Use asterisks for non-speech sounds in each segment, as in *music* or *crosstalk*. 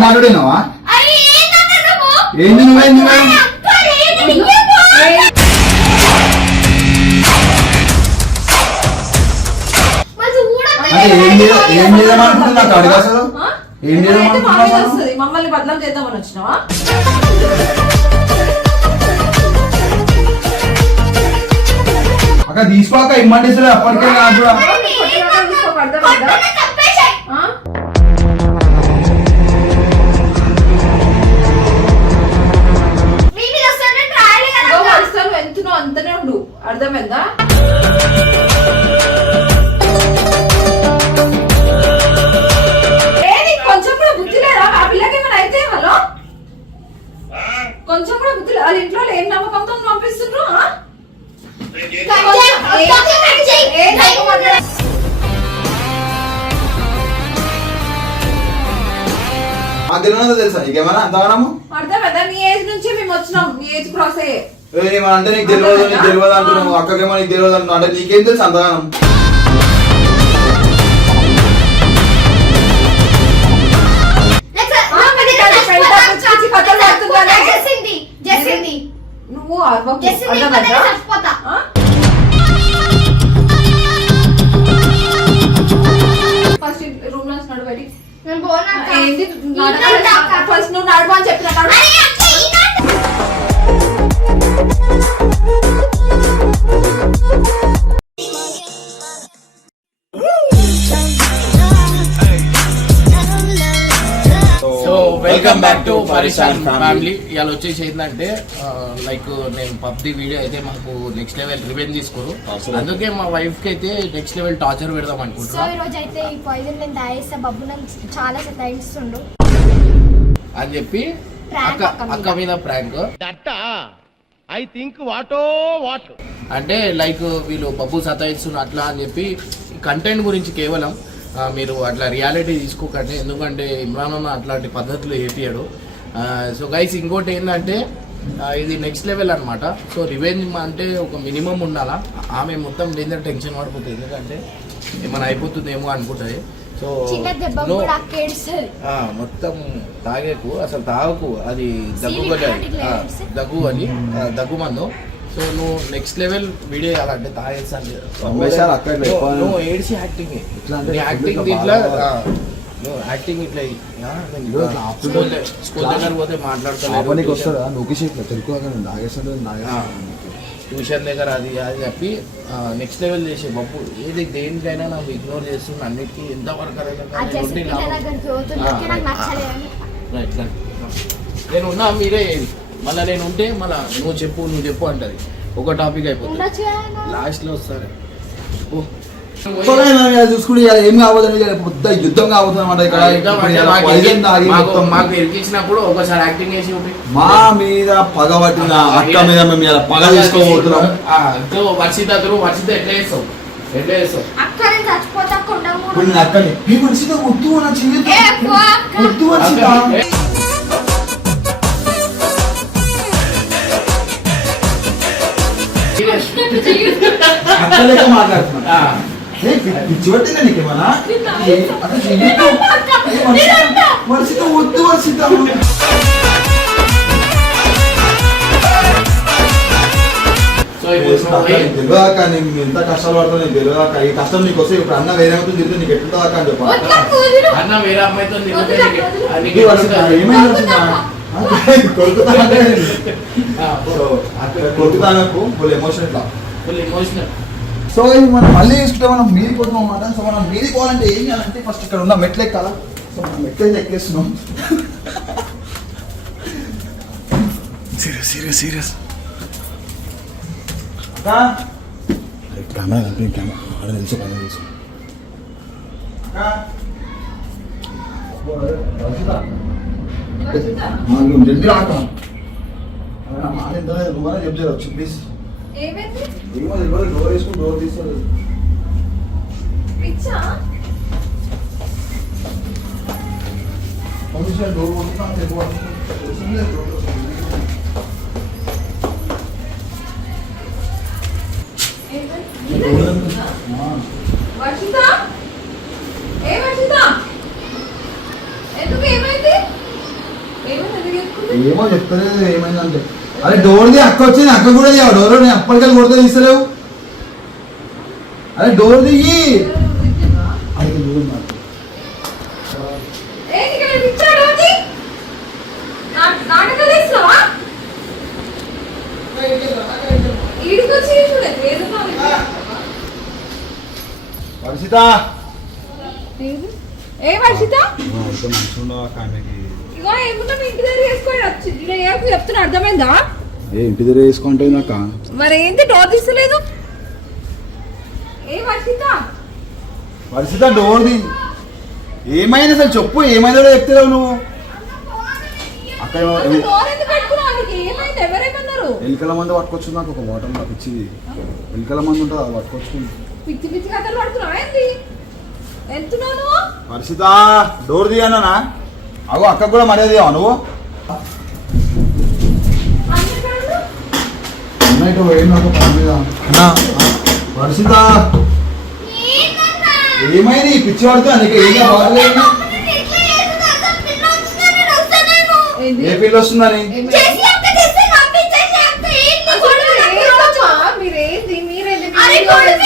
నువ్వు? ఏంది నువ్వేం నువ్వేం ఏం ఏం అడగా అసలు? ఏం మమ్మల్ని చేద్దామని వచ్చినావా అక్క తీసుకోక ఇమ్మంటేసలే అప్పటికే నాకు కూడా కొంచెం కూడా బుద్ధి లేదా? ఆ పిల్లకి ఏమైనా అయితే హలో? కొంచెం కూడా బుద్ధి వాళ్ళ ఇంట్లో ఏం నమ్మకంతో తెలియదు తెలుసా? నీకేమన్నా అంతగానము? అర్థమైందా? నీ ఏజ్ నుంచి మేము వచ్చినాం. నీ ఏజ్ క్రాస్ అయ్యే. అంటే నీకు తెలియదు నీకు తెలియదు అంటున్నావు. అక్కకేమో నీకు తెలియదు అంటున్నావు. అంటే నీకేం తెలుసు అంతగానం నువ్వు? ఫస్ట్ రూమ్ నుంచి నడు బయటికి. నేను పోనా అక్క. ఏంటి ఈనంట అక్క. ఫస్ట్ నువ్వు నడువు అని చెప్పిన welcome back to Pareshan family ఇవాళ వచ్చేసి ఏంటంటే లైక్ నేను పబ్జి వీడియో అయితే మాకు నెక్స్ట్ లెవెల్ రివెంజ్ తీసుకోరు. అందుకే మా వైఫ్కి అయితే నెక్స్ట్ లెవెల్ టార్చర్ పెడదాం సో అనుకుంటున్నా ఈ రోజు అయితే ఈ పాయిజన్ నేను తాగేస్తే బబ్బు నన్ను చాలా సతాయిస్తుండు అని చెప్పి. అక్క మీద. ప్రాంక్ ఐ థింక్ వాటో వాట్. అంటే లైక్ వీళ్ళు బబ్బు సతాయిస్తున్న అట్లా అని చెప్పి కంటెంట్ గురించి కేవలం మీరు అట్లా రియాలిటీ తీసుకోకండి. ఎందుకంటే ఇమ్రాన్ అన్న అట్లాంటి పద్ధతులు ఏపియాడు సో గైస్ ఇంకోటి ఏంటంటే ఇది నెక్స్ట్ లెవెల్ అనమాట సో రివెంజ్ అంటే ఒక మినిమం ఉండాలా? ఆమె మొత్తం డేంజర్ టెన్షన్ పడిపోతుంది. ఎందుకంటే ఏమైనా అయిపోతుందేమో అనుకుంటుంది. సో మొత్తం తాగేకు అసలు తాగకు అది దగ్గు? దగ్గు అని దగ్గు మందు. సో నువ్వు నెక్స్ట్ లెవెల్ వీడియో చేయాలంటే తాగేస్తాను. నువ్వు ఏడ్చి యాక్టింగ్ ఇట్లా అంటే నీ యాక్టింగ్ ఇట్లా దీంట్లో యాక్టింగ్ ఇట్లా స్కూల్ దగ్గర- పోతే ఆపనికి మాట్లాడతాను వస్తాడా. లోకేష్ ఇట్లా తెలుగు నాగేశ్వరుడు ట్యూషన్ దగ్గర అది అది చెప్పి నెక్స్ట్ లెవెల్ చేసే బొప్పు ఏది దేనికైనా నాకు ఇగ్నోర్ చేస్తున్నా అన్నిటికీ. ఎంతవరకు రైట్. నేను ఉన్నా మీరే మళ్ళీ నేను ఉంటే మళ్ళీ నువ్వు చెప్పు నువ్వు చెప్పు అంటది. ఒక టాపిక్ అయిపోతుంది. ఉండొచ్చు కదా అన్న. లాస్ట్లో వస్తారు. ఓ. చూసుకుంటే ఇలా ఏం కావద్దని పెద్ద యుద్ధం కాబోతుంది అనమాట ఇక్కడ మాకు poison ఎరికి- తాగి మాకు మొత్తం మాకు ఇరికించినప్పుడు ఒకసారి యాక్టింగ్ చేసి మా మీద పగబట్టిన అక్క మీద మేము ఇలా పగ తీసుకోబోతున్నాం వర్షిత వర్షిత ఎట్లా చేస్తావు ఎట్లా చేస్తావు అక్కని మనిషితో వద్దు నా చెయ్యొద్దు ఏ పో అక్క. వద్దు వర్షిత అక్క, ఏ- అక్క లేక మాట్లాడుతున్నా ఆ, ఏ, పి- పిచ్చి పట్టిందా నీకేమన్నా వర్షిత వద్దు పోయి- తెలియదాక నేను ఎంత కష్టాలు పడతాను నీకు తెలియదాక ఈ కష్టం నీకు వస్తే ఇప్పుడు అన్న వేరే అవుతుంది తిరుగుతుంది నీకు ఎట్లా దాకా అని చెప్పాలి. అన్న వేరే అమ్మాయితో తిరిగితే కొడుకుతానకు ఫుల్ ఎమోషన్ ఇట్లా. Full emotional. సో ఇది మనం మళ్ళీ చూసుకుంటే మనం మీది పోతున్నాం అన్నమాట. సో మనం మీది పోవాలంటే ఏం చేయాలంటే ఫస్ట్ ఇక్కడ ఉన్న మెట్లు ఎక్కాలా. సో మనం మెట్లు అయితే ఎక్కేస్తున్నాం. సీరియస్ సీరియస్ సీరియస్ కెమెరా కనిపి కెమెరా తెలుసు కెమెరా తెలుసు జల్దీ రాక మాట ఎంత నువ్వనే చెప్తారు వచ్చి ప్లీజ్ డోర్ వేసుకుని డోర్ తీస్తారు పిచ్చా పంపించిన డోర్ కొడుతున్నాను చెప్పు వర్షిత ఏ వర్షిత ఎందుకు ఏమైంది ఏమో చెప్తలేదు ఏమైందంటే అరే డోర్ది అక్క వచ్చింది అక్క కూడా తీయవు డోర్ నేను అప్పటికెళ్ళి కొడితే తీస్తలేవు. అరే డోర్ దిగి డోర్ నాకు. ఏ. వర్షిత. ఏది? ఏ వర్షిత? మంచిగా ఆమెకి ఇగో ఏమున్నా మీ ఇంటి దగ్గర చెప్తున్నా? అర్థమైందా? ఏ ఇంటి దగ్గర నాక? మరి ఏంటి డోర్ తీస్తలేదు? ఏ వర్షిత? వర్షిత డోర్ది. ఏమైంది అసలు? చెప్పు ఏమైందో చెప్తలేవు నువ్వు. అక్కడ డోర్ ఎందుకు పెట్టుకున్నావు? నీకు ఏమైంది? ఎవరేమన్నారు? ఎలికల మంది పట్టుకొచ్చు నాకు ఒక బాటం నాకు ఇచ్చింది. ఎలికల మంది ఉంటుంది అది పట్టుకొచ్చుకుంది పిచ్చి పిచ్చి కథలు పడుతున్నావు ఏంటి వెళ్తున్నావు నువ్వు? వర్షిత డోర్ తీయనా అగో అక్క కూడా మర్యాద ఇవ్వవా నువ్వు? పని మీద? వర్షిత? ఏమైంది? ఈ పిచ్చి పడుతుంది నీకు ఏం బాగలేదు నేను ఎట్లా చేస్తున్నా? అసలు పిల్ల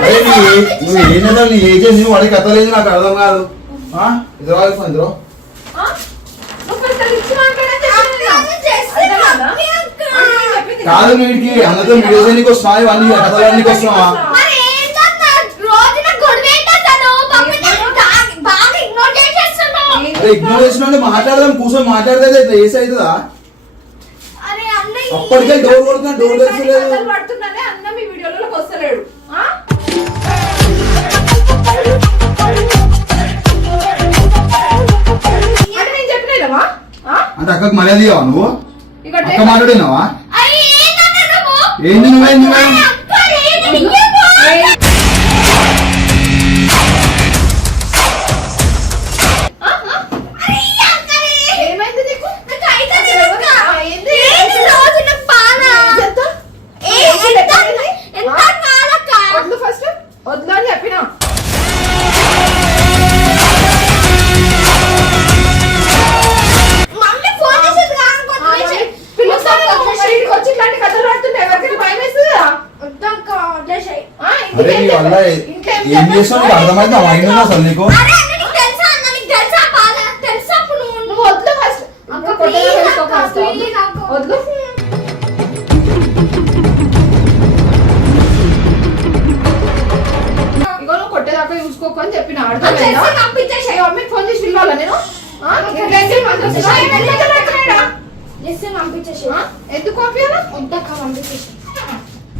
అరే నువ్వు ఏ- వేస్తున్నావు? నువ్వు ఏం చేద్దాం నీ ఏ చేసి నువ్వు వాడికి కథ లేదు నాకు అర్థం కాదు. ఆ? ఇద్దరు వాళ్ళు ఇద్దరు ఆ? నువ్వు అసలు ఇచ్చినా అంటేనే చెప్పినా నేను. అక్క చేస్తున్నా. అర్థమైందా? అక్క. అంటే నేను చెప్పింది కాదు వీడికి అందరితో వీడియోస్ ఎన్నికి వస్తున్నావు ఇవన్నీ కథలు ఎన్నికి వస్తున్నావా మరి ఏంటక్క రోజు నాకు గొడవ ఏంటి అసలు పాప నన్ను దా- బాగా ఇగ్నోర్ చేసేస్తున్నావు అరే ఇగ్నోర్ చేసిన మాట్లాడదాం కూర్చొని మాట్లాడితే ఇట్లా ఏసి అవుతుందా? అప్పటికే డోర్ కొడుతున్నా డోర్ తెరచలేదు. కథలు పడుతున్నానే అన్న మీ వీడియోలోకి వస్తలేడు ఆ? అంటే అక్కకి మర్యాద ఇవ్వవా నువ్వు? అక్క మాట్లాడినావా? ఏంది నువ్వే నువ్వే? వేసుకో అక్క, first. please అక్క. వద్దు. ఇగో నువ్వు కొట్టేదాకా చూసుకోకు అని చెప్పిన. అర్థమైందా? చేసి పంపించేసేయ్. అయ్యో, మమ్మీకి ఫోన్ చేసి పిలవాలా నేను? ఎందుకు ఇట్లా మాట్లాడాడా? చేసి పంపించేసేయ్. ఆ? ఎందుకు పంపించాలా? వద్దక్క, పంపించేసేయ్.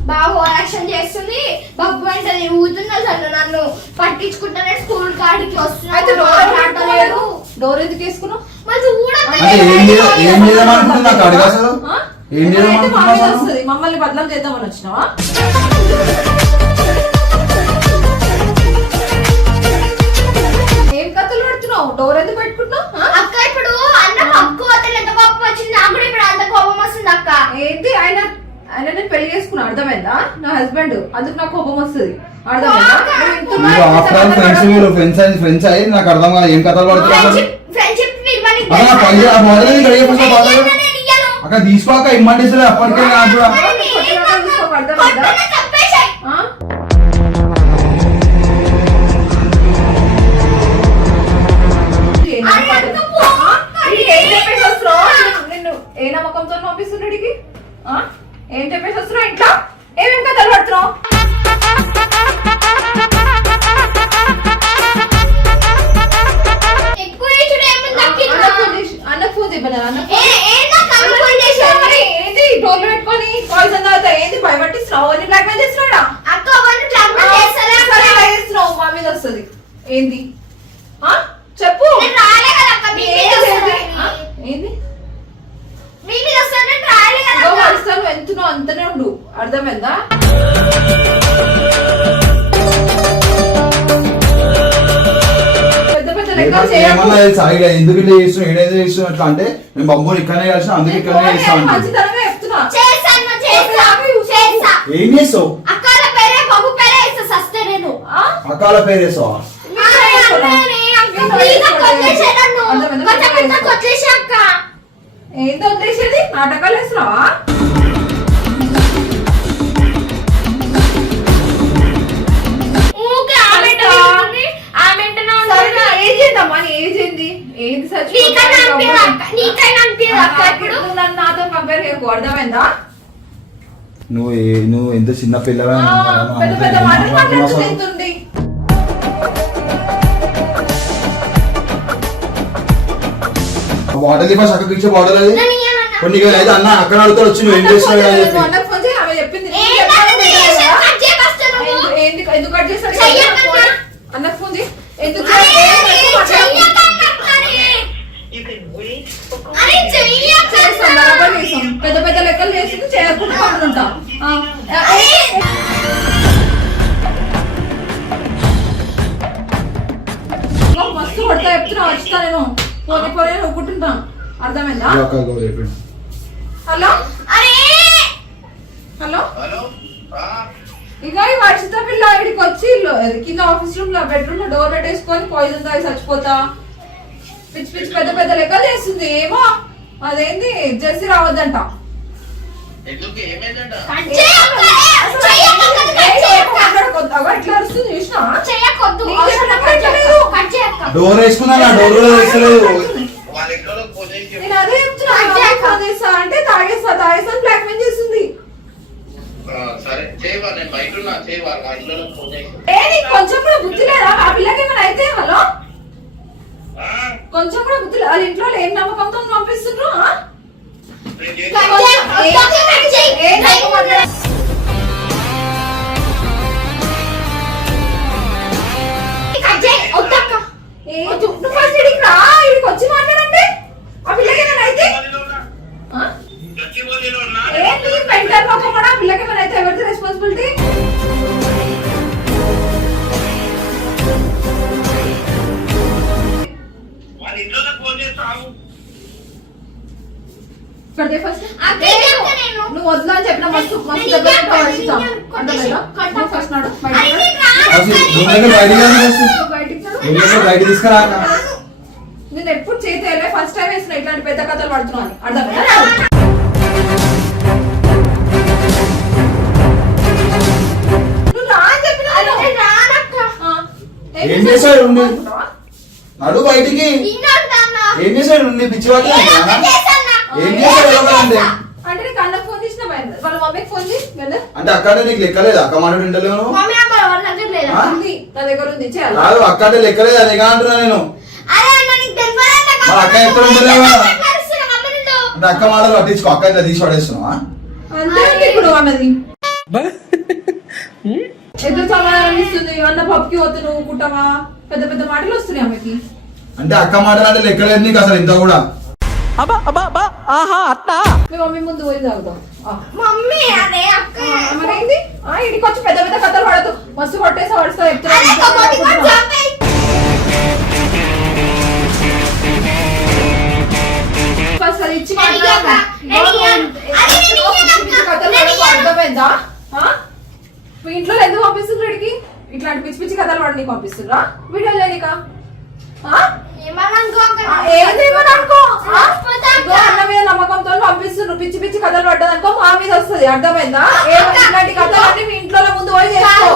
బాగా యాక్షన్ చేస్తుంది. బబ్బు వెంట తిరుగుతుంది అసలు నన్ను పట్టించుకుంటానే స్కూల్ కాడికి అయితే డోర్ వస్తున్నాడు డోర్ ఎందుకు వేసుకున్నావు? మరి చూడక్క, అంటే ఏం చేద్దాం ఏం చేద్దాం అనుకుంటున్నా నాకు అడగా అసలు ఆ? ఏం చేద్దాం అయితే మా మీద అనుకుంటున్నావు అసలు? వస్తుంది. మమ్మల్ని బదలం చేద్దామని వచ్చినావా? ఏం కథలు పడుతున్నావు? డోర్ ఎందుకు పెట్టుకుంటున్నావు? ఆ? అక్క ఇప్పుడు అన్న పప్పు అతను ఎంత కోపం వచ్చింది? నాకు కూడా ఇప్పుడు అంత కోపం వస్తుంది అక్క. ఏంటి ఆయన ఆయన నేను పెళ్ళి చేసుకున్నా అర్థమైందా నా హస్బెండ్ అందుకు నాకు కోపం వస్తుంది అర్థమైందా ఫ్రెండ్స్ మీరు ఫ్రెండ్స్ అయ్యి నాకు అర్థం కాదు ఏం కథలు పడుతున్నారు అసలు? ఫ్రెండ్షిప్ ఫ్రెండ్షిప్ విలువని అక్క, నా ఏం చెప్పేసి వస్తున్నావు ఇంకా ఏమేమి కథలు పడుతున్నావు? అన్నకు ఫోన్ చెప్పాను? ఏంటి? డోర్లు పెట్టుకొని కాల్స్ అన్న అవుతా ఏంటి? మా మీద వస్తుంది. ఏంది? ఏమన్నా తెలుసా? ఎందుకు ఇట్లా చేస్తున్నావు ఏడేదో చేస్తున్నావు అట్లా అంటే మేము బొమ్మలు ఇక్కడనే కలిసిన అందుకే ఇక్కడనే నేను చేస్తా ఏం చేస్తావు? అకాల. ఏందో నాటకాలు వేస్తున్నావా? ఊకే ఆమెంట ఉంటుంది, ఆమెంటనే సరే ఉంటుంది. నా ఏజ్ ఏందమ్మా నీ ఏజ్ ఏంది ఏది నీకైనా అనిపించదు అక్క, నీకైనా అనిపించదు అక్క ఇప్పుడు? ఇప్పుడు నన్ను నాతో కంపేర్ చేయకు. అర్థమైందా? నువ్వు ఏ- నువ్వు ఎంత చిన్న పిల్లవా? ఆ, పెద్ద పెద్ద మాటలు మాట్లాడుతూ తింటుంది బాటల్ ఇవ్వ చక్కగా ఇచ్చే బాటల్ అది. నన్ను ఏమన్నా? కొన్ని అయితే అన్న అక్కడ అడుగుతాడు వచ్చి నువ్వు ఏం చేస్తున్నావు అని చెప్పి అన్నకు ఫోన్ చేయి ఆమె చెప్పింది. నీకు చచ్చిపోతా పిచ్చి పిచ్చి పెద్ద పెద్ద లెక్కలు చేస్తుంది. ఏమో? అదేంది? జెర్సీ రావద్దంట. డోర్ వేసుకున్నా డోర్ కూడా వేసలేదు నేను అదే చెప్తున్నా. అంటే తాగేస్తా. తాగేస్తా బ్లాక్ మెయిల్ చేస్తుంది కొంచెం కూడా బుద్ధి లేదా? ఆ పిల్లకి ఏమైనా అయితే హలో? కొంచెం కూడా బుద్ధి లేదు వాళ్ళ ఇంట్లో ఏం నమ్మకంతో పంపిస్తుండ్రు ఆ? కట్ చేయక్క. దగ్గర బయట తీసుకురా అక్క. నేను ఎప్పుడు చేతేలే ఫస్ట్ టైం వేసిన ఇట్లాంటి పెద్ద కథలు పడుతున్నాను. అర్థమైందా? నువ్వు రా అని చెప్పిన అరే, నేను రానక్క. ఏం చేశాడు ఉండి? నడు బయటికి. ఏం చేశాడు ఉండి పిచ్చి చేశానా? ఏం చేశాడు అంటే? నీకు ఫోన్ చేసిన వాళ్ళ మమ్మీకి ఫోన్ చేసి వెళ్ళ. అంటే అక్కడ నీకు లెక్కలేదు? అక్క మాట వింటలేను నా దగ్గర ఉంది. కాదు అక్క అంటే లెక్కలేదు అదే అంటున్నా నేను? అక్క? మరి అక్క ఎక్కడ ఉంటలేవా? అక్క. అంటే మాటలు పట్టించుకో అక్క ఇట్లా తీసి పడేస్తున్నావా? ఇప్పుడు ఆమెది *laughs* ఎదురు సమాధానం ఇస్తుంది? పప్పుకి పోతే నువ్వు కుట్టవా పెద్ద పెద్ద మాటలు వస్తున్నాయి ఆమెకి. అంటే అక్క మాటలు అంటే లెక్కలేదు నీకు అసలు ఇంత కూడా. మీ మమ్మీ ముందు పోయి తాగుతాం ఆ. మమ్మీ అదే అక్క. ఆ, మరేంది ఆ ఇడికి వచ్చి పెద్ద పెద్ద కథలు పడదు. మస్తు కొట్టేసి పడుస్తా చంపేయ్. ఫస్ట్ అది ఇచ్చి. అర్థమైందా? ఆ? మీ ఇంట్లో ఎందుకు ఇడికి ఇట్లాంటి పిచ్చి పిచ్చి కథలు పడి నీకు పంపిస్తుండ్రా వీడియో లేనిక నమ్మకంతో పంపిస్తుండ్రు పిచ్చి పిచ్చి కథలు పడ్డదనుకో మా మీద వస్తుంది. అర్థమైందా? ఏ ఇట్లాంటి కథలన్నీ మీ ఇంట్లో ముందు పోయి చేసుకో.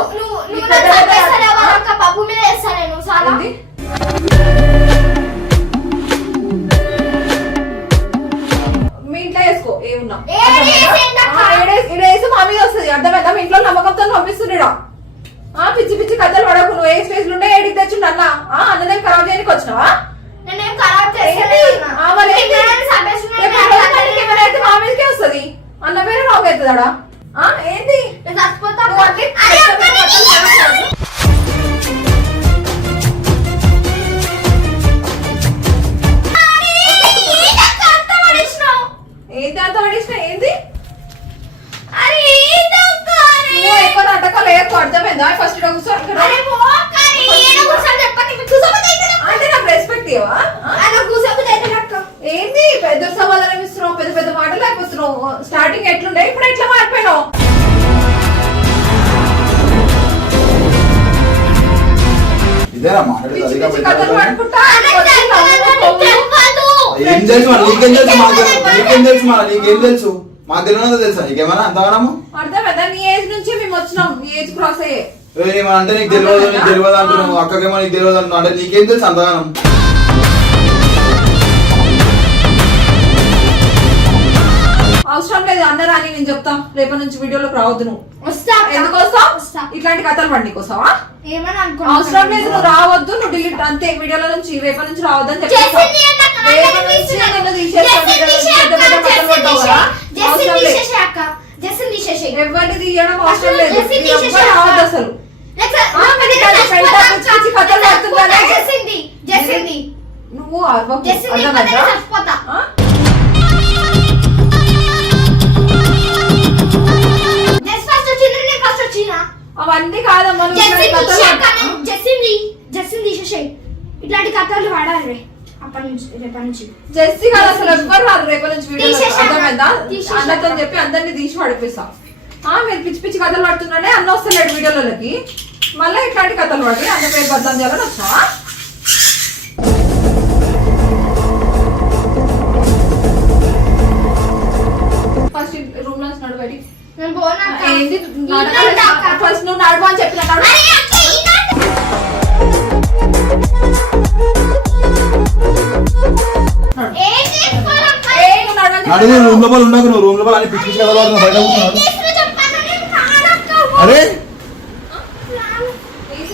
అయిపోయిందా ఫస్ట్ ఇడ అంటే నాకు రెస్పెక్ట్ ఇవ్వా అలా కూసోబుద్ధి అయితే ఏంది? పెద్ద సవాళ్ళని ఇస్తున్నావు పెద్ద పెద్ద మాటలు అయిపోతున్నావు స్టార్టింగ్ ఎట్లుండే? ఇప్పుడు ఎట్లా మారిపోయినావు. ఏం తెలుసు మన నీకేం తెలుసు మన నీకేం తెలుసు? మాకు తెలియదు తెలుసా? నీకేమన్నా అంతగానము అర్థమైందా? నీ ఏజ్ నుంచి మేము వచ్చినాం. నీ ఏజ్ క్రాస్ అయ్యే. ఏమన్నా అంటే నీకు తెలియదు నీకు తెలియదు అంటున్నావు. అక్కకేమో నీకు తెలియదు అంటున్నావు. అంటే నీకేం తెలుసు అంతగానం చెప్తా. రేపటి నుంచి వీడియోలోకి రావద్దు నువ్వు. వస్తా. ఎందుకు వస్తావు వస్తా. ఇట్లాంటి కథలు పడి వస్తావా ఏమని అనుకున్నావు? అవసరం లేదు నువ్వు రావద్దు నువ్వు డిలీట్ అంతే. వీడియోల నుంచి రేపటి నుంచి రావద్దు అని చెప్పేస్తా. జెస్సీని ఏంటి అక్క? రేపటి నన్ను నుంచి తీసేయ్. నిన్ను అక్క, పడ్డావు. నేను జెస్సీని జెస్సీని తీసేసేయ్. ఇట్లాంటి కథలు వాడాలి అప్పటి నుంచి రేపటి నుంచి. జెస్సీ కాదు అసలు ఎవ్వరు రేపటి నుంచి వీడియో. అర్థమైందా? చెప్పి అందరినీ తీసి పడిపిస్తా. ఆ మీరు పిచ్చి పిచ్చి కథలు పడుతున్నాడే అన్న వస్తలేడు వీడియోలకి మళ్ళీ ఇట్లాంటి కథలు పడి అన్న పేరు బద్దం చేయాలని వచ్చావా? ఫస్ట్ నువ్వు అని చెప్పిన రూమ్ లోపల ఉండకు నువ్వు రూమ్ లోపల అని పిచ్చి పిచ్చి బయట కూర్చున్నాడు. అరే! రాను. ఈ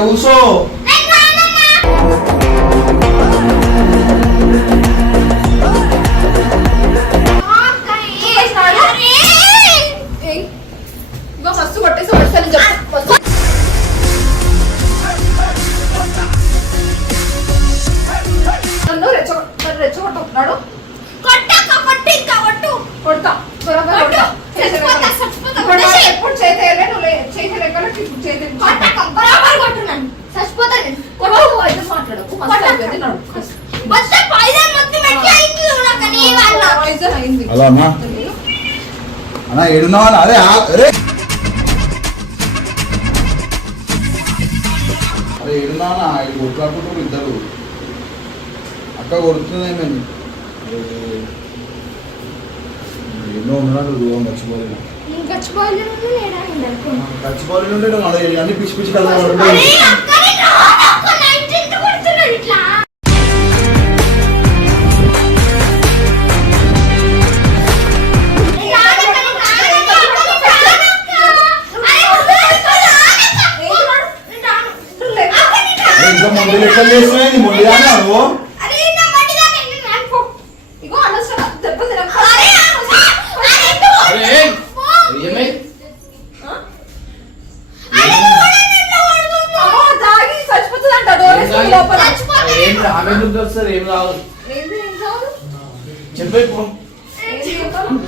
నువ్వు అమ్మా అన్నా. ఏడున్నావా? అరే అరే. అరే ఏడున్నావా ఇది కొట్లాడుకుంటారు ఇద్దరు. అక్క కొడుతున్నాయి మేము ఎన్నో ఉన్నాడు దూరం ఉంటాడు మన అన్ని పిచ్చి పిచ్చి కథలు అరే ఉంటాయి. అక్క, నేను రానక్క, నా ఇంటి ఇంటి కొడుతున్నాడు ఇట్లా. నేను రానక్క, నేను రానక్క, అక్క, నేను రానక్క. అరే వదిలేయక్క, రానక్క. నేను రాను. అక్క, నేను రాను. అరే, ఇంకా ముందు లెక్కలు చేస్తున్నాయి ముందుగానే నువ్వు అరే నా బండి దాకా నేను రానుకో. ఇగో అనవసరంగా దెబ్బలు తినకు. అరే అక్క, అరే ఇటు అరే ఏయ్, ఏమైంది అరే ఎవరు నిన్ను కొడుతున్నారు? అమ్మో, తాగి చచ్చిపోతుందంట డోర్ వేసుకుని లోపల ఏం ఆమె గుర్తు వస్తారు ఏం రావు ఏంది ఏం కావాలి? చెప్పే పో ఏంది ఏం కావాలి?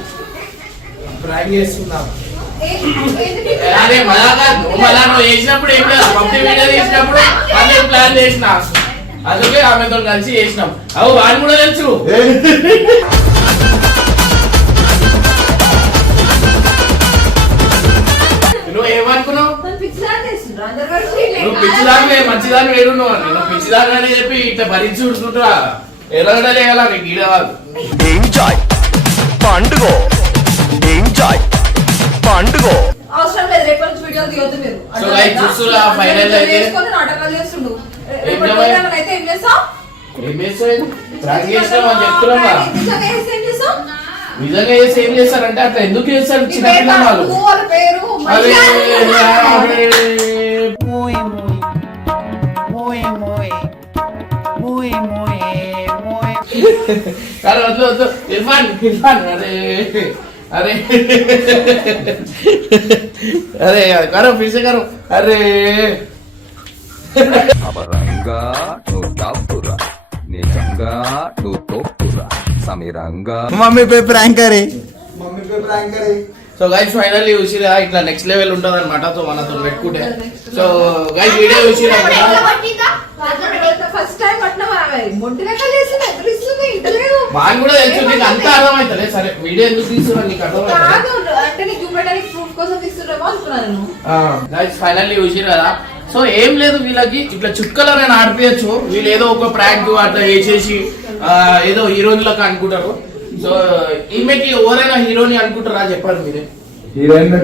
ప్రాంక్ చేస్తున్నాం? అదే మళ్ళా కాదు, నువ్వు మళ్ళా నువ్వు చేసినప్పుడు ఏం లేదు. పబ్జి వీడియో చేసినప్పుడు అదే ప్లాన్ చేసిన. అందుకే ఆమెతో కలిసి చేసినాం. అవు వాడిని కూడా తెలుసు. నువ్వు పిచ్చిదాన్ని మంచిదాన్ని వేడున్నావు నువ్వు పిచ్చిదాన్ని అని చెప్పి ఇట్లా భరించి ఉడుతుంటా ఎరగడలేగల నీకు? ఈడ కాదు. ఎంజాయ్ పండుగ. ఎంజాయ్ పండుగ. అవసరం లేదు రేపటి నుంచి వీడియోలు తీయొద్దు మీరు. So, guys, చూస్తుర్రా, final అందరూ అయితే- చేసుకొని నాటకాలు చేస్తుండు. ఏం రేపటి చేయాలి? రోజున అయితే ఏం చేస్తావు? ఏం చేస్తావు? ప్రాంక్ చేసినాం అని చెప్తున్నాం కదా. నిజంగా చేస్తే ఏం చేస్తావు? నిజంగా చేసి ఏం చేస్తారంటే అట్లా ఎందుకు చేస్తారు నీ చిన్న పేరు పిల్లలు వాళ్ళు? నువ్వు వాళ్ళ పేరు. అరే అరే అరే. అరే కరో ఫిర్సే కరో. అరే. అబరంగా నువ్వు డాక్టరా నిజంగా నువ్వు సమీరంగా. మమ్మీ పే ప్రాంక్ అరే మమ్మీ పే ప్రాంక్ సో గైస్ ఫైనల్లీ చూసిరా ఇట్లా నెక్స్ట్ లెవెల్ ఉంటుంది అనమాట సో మన అతను పెట్టుకుంటే సో గైస్ వీడియో చూసిరా కూడా తెలుసు నీకు అంత సరే వీడియో ఎందుకు తీసుకున్నా నీకు కాదు ఫైనల్లీ చూసిరు సో ఏం లేదు వీళ్ళకి ఇట్లా చుక్కలో నేను ఆడిపించచ్చు వీళ్ళు ఏదో ఒక ప్రాంక్ అట్లా వేసేసి ఆ, ఏదో హీరోయిన్లకు అనుకుంటారు. సో ఈమెకి ఎవరైనా హీరోని అనుకుంటారా చెప్పండి మీరే. హీరోయిన్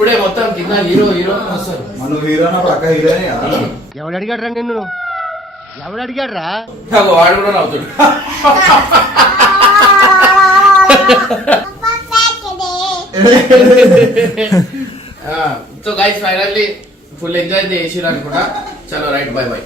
ఇప్పుడే మొత్తం కింద హీరో హీరో వస్తారు. మనం అప్పుడు అక్క హీరోయిన్ కదా? ఎవడు అడిగాడు రా నిన్ను? ఎవడు అడిగాడు రా వాడు కూడా నవ్వుతాడు. *laughs* So guys finally full enjoy చేసిరు అనుకుంటా చలో రైట్ బై బై